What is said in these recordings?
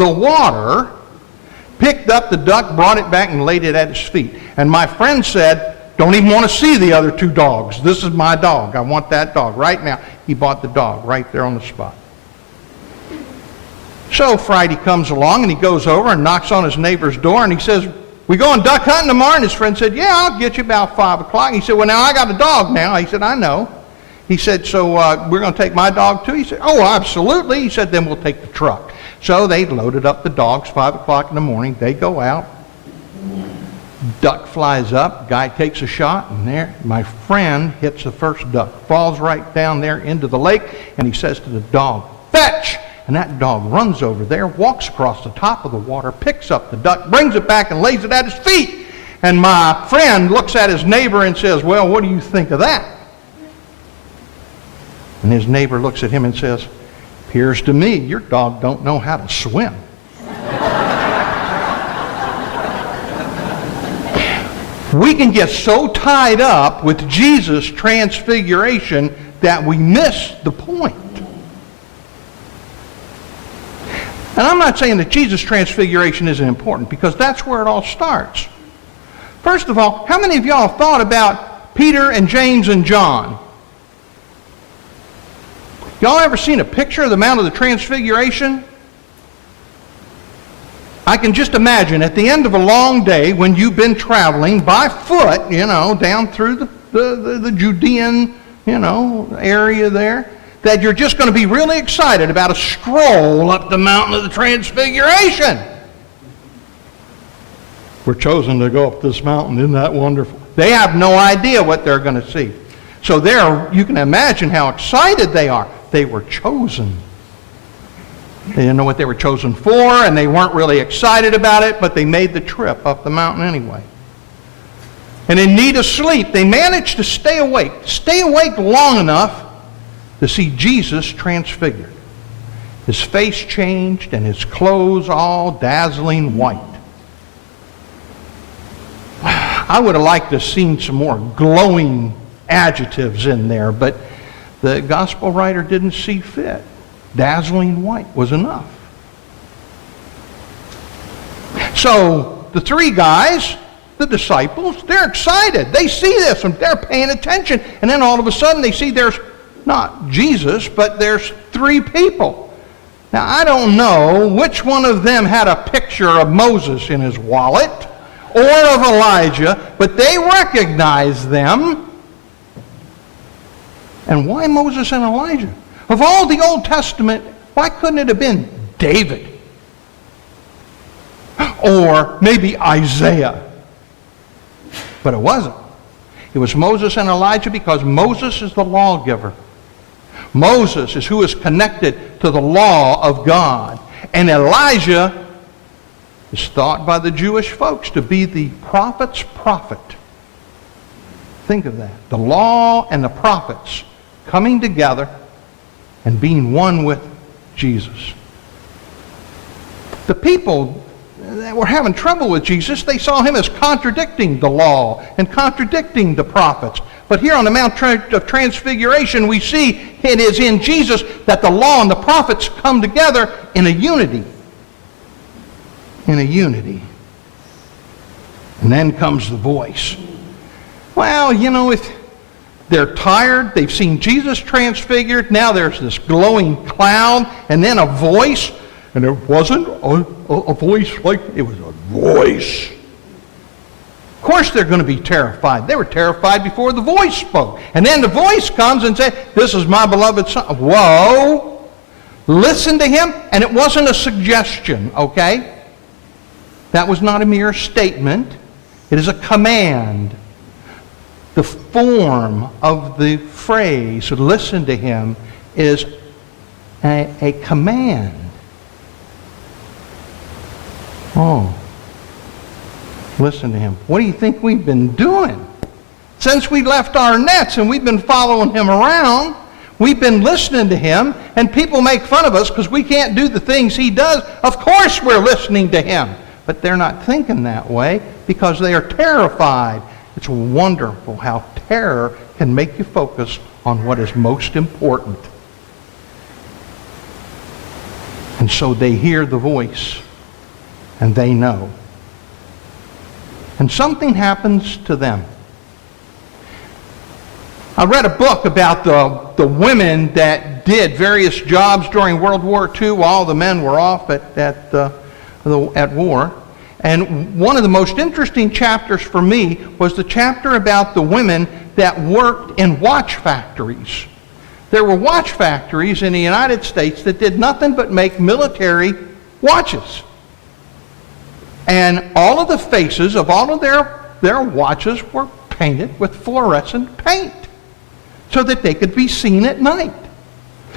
the water, picked up the duck, brought it back, and laid it at his feet. And my friend said, don't even want to see the other two dogs. This is my dog. I want that dog right now. He bought the dog right there on the spot. So Friday comes along, and he goes over and knocks on his neighbor's door, and he says, we going duck hunting tomorrow? And his friend said, yeah, I'll get you about 5 o'clock. He said, well, now I got a dog now. He said, I know. He said, so we're going to take my dog too? He said, oh, absolutely. He said, then we'll take the truck. So they loaded up the dogs, 5 o'clock in the morning. They go out. Duck flies up. Guy takes a shot, and there, my friend hits the first duck. Falls right down there into the lake, and he says to the dog, fetch! And that dog runs over there, walks across the top of the water, picks up the duck, brings it back, and lays it at his feet. And my friend looks at his neighbor and says, well, what do you think of that? And his neighbor looks at him and says, appears to me your dog don't know how to swim. We can get so tied up with Jesus' transfiguration that we miss the point. And I'm not saying that Jesus' transfiguration isn't important, because that's where it all starts. First of all, how many of y'all thought about Peter and James and John? Y'all ever seen a picture of the Mount of the Transfiguration? I can just imagine at the end of a long day when you've been traveling by foot, down through the Judean, area there, that you're just going to be really excited about a stroll up the mountain of the Transfiguration. We're chosen to go up this mountain. Isn't that wonderful? They have no idea what they're going to see. So there, you can imagine how excited they are. They were chosen. They didn't know what they were chosen for, and they weren't really excited about it, but they made the trip up the mountain anyway. And in need of sleep, they managed to stay awake long enough to see Jesus transfigured. His face changed and his clothes all dazzling white. I would have liked to have seen some more glowing adjectives in there, but the gospel writer didn't see fit. Dazzling white was enough. So the three guys, the disciples, they're excited. They see this and they're paying attention. And then all of a sudden they see there's not Jesus, but there's three people. Now I don't know which one of them had a picture of Moses in his wallet or of Elijah, but they recognized them. And why Moses and Elijah? Of all the Old Testament, why couldn't it have been David? Or maybe Isaiah? But it wasn't. It was Moses and Elijah because Moses is the lawgiver. Moses is who is connected to the law of God. And Elijah is thought by the Jewish folks to be the prophet's prophet. Think of that. The law and the prophets coming together and being one with Jesus. The people that were having trouble with Jesus, they saw him as contradicting the law and contradicting the prophets. But here on the Mount of Transfiguration, we see it is in Jesus that the law and the prophets come together in a unity. In a unity. And then comes the voice. Well, if they're tired, they've seen Jesus transfigured, now there's this glowing cloud, and then a voice, and it wasn't a voice like, it was a voice. Of course they're going to be terrified. They were terrified before the voice spoke. And then the voice comes and says, this is my beloved son. Whoa! Listen to him, and it wasn't a suggestion, okay? That was not a mere statement. It is a command. The form of the phrase, listen to him, is a command. Oh, listen to him. What do you think we've been doing? Since we left our nets and we've been following him around, we've been listening to him, and people make fun of us because we can't do the things he does. Of course we're listening to him. But they're not thinking that way because they are terrified. It's wonderful how terror can make you focus on what is most important. And so they hear the voice, and they know. And something happens to them. I read a book about the women that did various jobs during World War II while the men were off at war. And one of the most interesting chapters for me was the chapter about the women that worked in watch factories. There were watch factories in the United States that did nothing but make military watches. And all of the faces of all of their watches were painted with fluorescent paint so that they could be seen at night.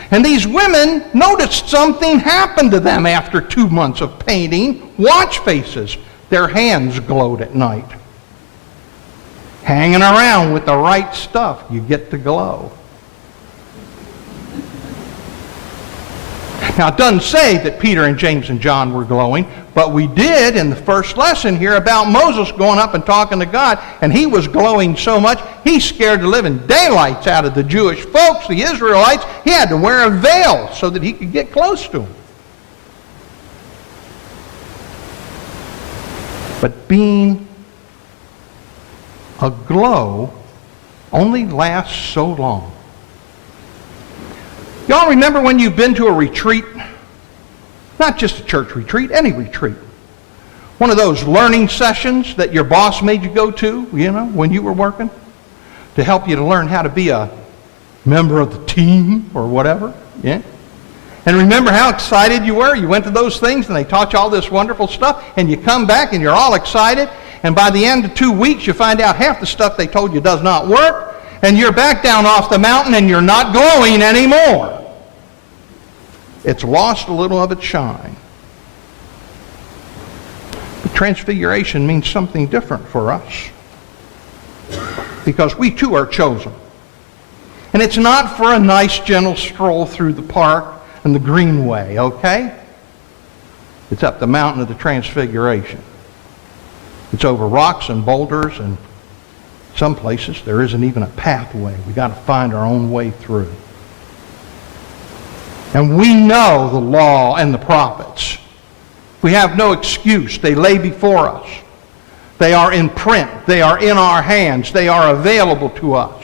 And these women noticed something happened to them after 2 months of painting watch faces. Their hands glowed at night. Hanging around with the right stuff, you get to glow. Now, it doesn't say that Peter and James and John were glowing, but we did in the first lesson here about Moses going up and talking to God, and he was glowing so much, he scared the living daylights out of the Jewish folks, the Israelites. He had to wear a veil so that he could get close to them. But being aglow only lasts so long. Y'all remember when you've been to a retreat? Not just a church retreat, any retreat. One of those learning sessions that your boss made you go to, when you were working, to help you to learn how to be a member of the team or whatever. Yeah. And remember how excited you were? You went to those things and they taught you all this wonderful stuff, and you come back and you're all excited, and by the end of 2 weeks you find out half the stuff they told you does not work, and you're back down off the mountain and you're not glowing anymore. It's lost a little of its shine. But Transfiguration means something different for us, because we too are chosen. And it's not for a nice gentle stroll through the park and the greenway, okay? It's up the mountain of the Transfiguration. It's over rocks and boulders, and some places there isn't even a pathway. We've got to find our own way through. And we know the law and the prophets. We have no excuse. They lay before us. They are in print. They are in our hands. They are available to us.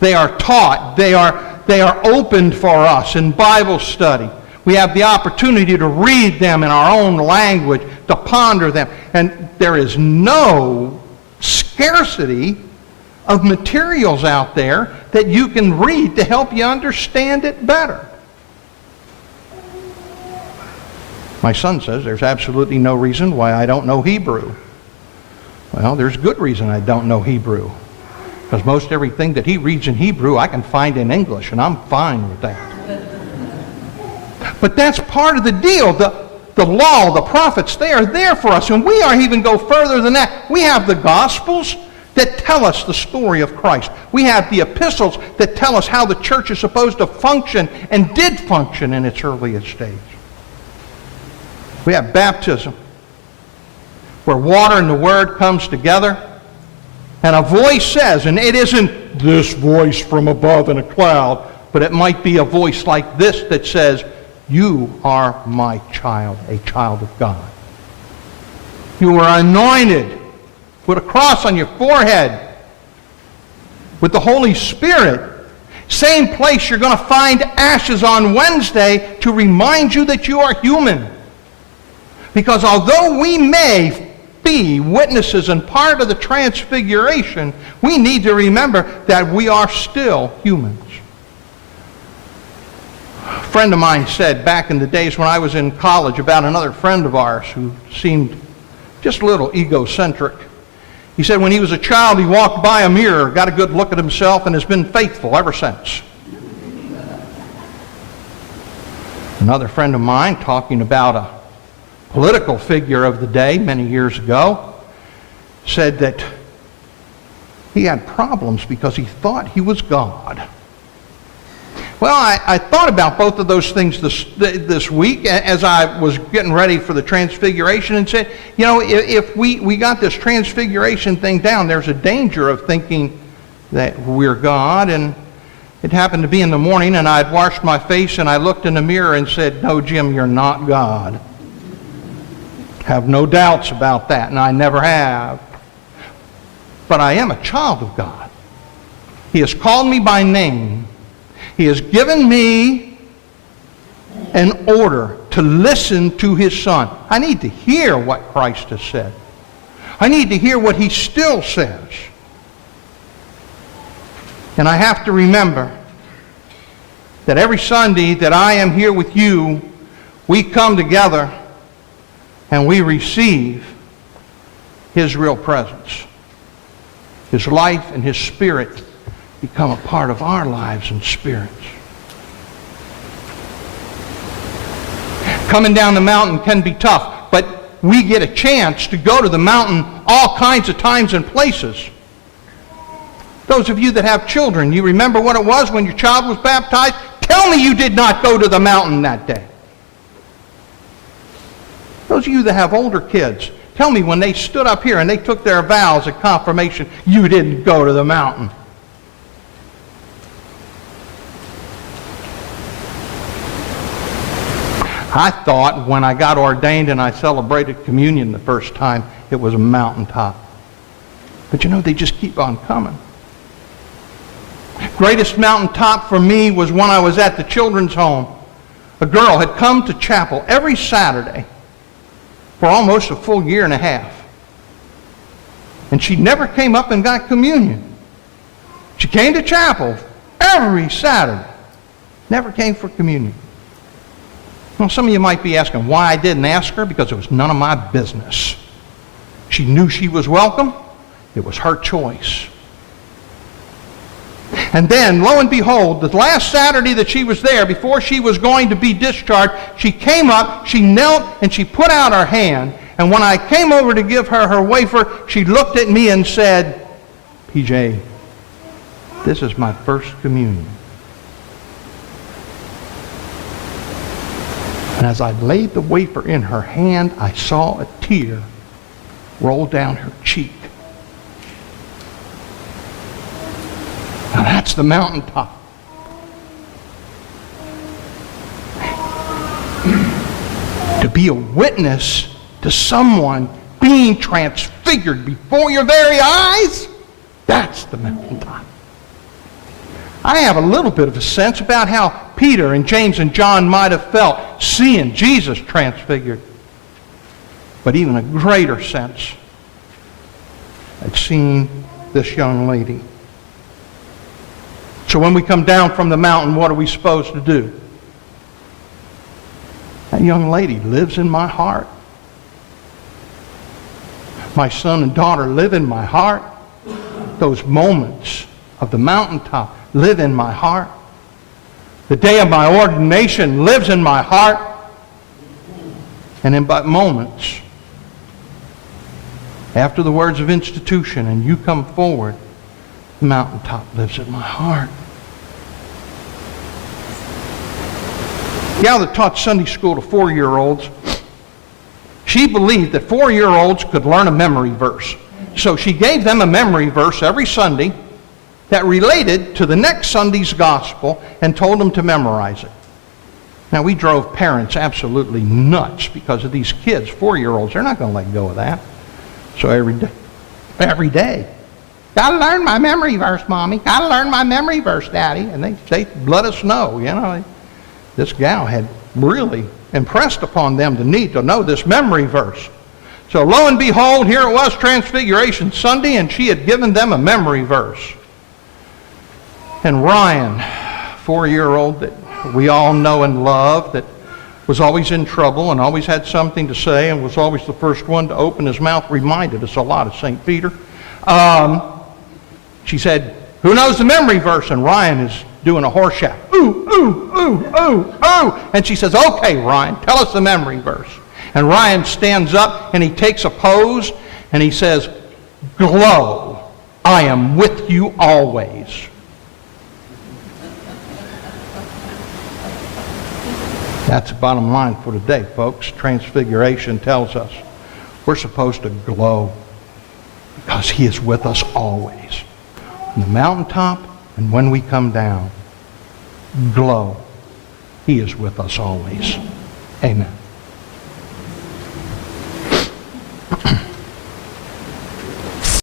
They are taught. They are opened for us in Bible study. We have the opportunity to read them in our own language, to ponder them. And there is no scarcity of materials out there that you can read to help you understand it better. My son says there's absolutely no reason why I don't know Hebrew. Well, there's good reason I don't know Hebrew, because most everything that he reads in Hebrew I can find in English, and I'm fine with that. But that's part of the deal. The law, the prophets, they are there for us, and we are even go further than that. We have the Gospels that tell us the story of Christ. We have the epistles that tell us how the church is supposed to function and did function in its earliest stage. We have baptism, where water and the Word comes together, and a voice says, and it isn't this voice from above in a cloud, but it might be a voice like this that says, "You are my child, a child of God. You were anointed with a cross on your forehead with the Holy Spirit." Same place you're going to find ashes on Wednesday to remind you that you are human. Because although we may be witnesses and part of the Transfiguration, we need to remember that we are still humans. A friend of mine said back in the days when I was in college about another friend of ours who seemed just a little egocentric. He said when he was a child, he walked by a mirror, got a good look at himself, and has been faithful ever since. Another friend of mine, talking about a political figure of the day many years ago, said that he had problems because he thought he was God. Well, I thought about both of those things this week as I was getting ready for the Transfiguration, and said, if we got this Transfiguration thing down, there's a danger of thinking that we're God, and It happened to be in the morning, and I had washed my face, and I looked in the mirror and said, "No, Jim, you're not God." Have no doubts about that, and I never have. But I am a child of God. He has called me by name. He has given me an order to listen to his Son. I need to hear what Christ has said. I need to hear what he still says. And I have to remember that every Sunday that I am here with you, we come together and we receive his real presence. His life and his Spirit become a part of our lives and spirits. Coming down the mountain can be tough, but we get a chance to go to the mountain all kinds of times and places. Those of you that have children, you remember what it was when your child was baptized? Tell me you did not go to the mountain that day. Those of you that have older kids, tell me when they stood up here and they took their vows at confirmation, you didn't go to the mountain. I thought when I got ordained and I celebrated communion the first time, it was a mountaintop. But you know, they just keep on coming. Greatest mountaintop for me was when I was at the children's home. A girl had come to chapel every Saturday for almost a full year and a half. And she never came up and got communion. She came to chapel every Saturday. Never came for communion. Well, some of you might be asking why I didn't ask her, because it was none of my business. She knew she was welcome. It was her choice. And then, lo and behold, the last Saturday that she was there, before she was going to be discharged, she came up, she knelt, and she put out her hand. And when I came over to give her her wafer, she looked at me and said, "PJ, this is my first communion." And as I laid the wafer in her hand, I saw a tear roll down her cheek. Now that's the mountaintop. To be a witness to someone being transfigured before your very eyes, that's the mountaintop. I have a little bit of a sense about how Peter and James and John might have felt seeing Jesus transfigured. But even a greater sense at seeing this young lady. So when we come down from the mountain, what are we supposed to do? That young lady lives in my heart. My son and daughter live in my heart. Those moments of the mountaintop live in my heart. The day of my ordination lives in my heart. And in but moments, after the words of institution and you come forward, the mountaintop lives in my heart. The gal that taught Sunday school to 4-year-olds, she believed that 4-year-olds could learn a memory verse. So she gave them a memory verse every Sunday that related to the next Sunday's gospel and told them to memorize it. Now, we drove parents absolutely nuts because of these kids, 4-year-olds. They're not going to let go of that. So every day, "Got to learn my memory verse, Mommy. Got to learn my memory verse, Daddy." And they let us know, you know. This gal had really impressed upon them the need to know this memory verse. So lo and behold, here it was, Transfiguration Sunday, and she had given them a memory verse. And Ryan, 4-year-old that we all know and love, that was always in trouble and always had something to say and was always the first one to open his mouth, reminded us a lot of St. Peter. She said, "Who knows the memory verse?" And Ryan is doing a horse shout. "Ooh, ooh, ooh, ooh, ooh." And she says, "Okay, Ryan, tell us the memory verse." And Ryan stands up and he takes a pose and he says, "Glow, I am with you always." That's the bottom line for today, folks. Transfiguration tells us we're supposed to glow because he is with us always. On the mountaintop and when we come down. glow. He is with us always. Amen.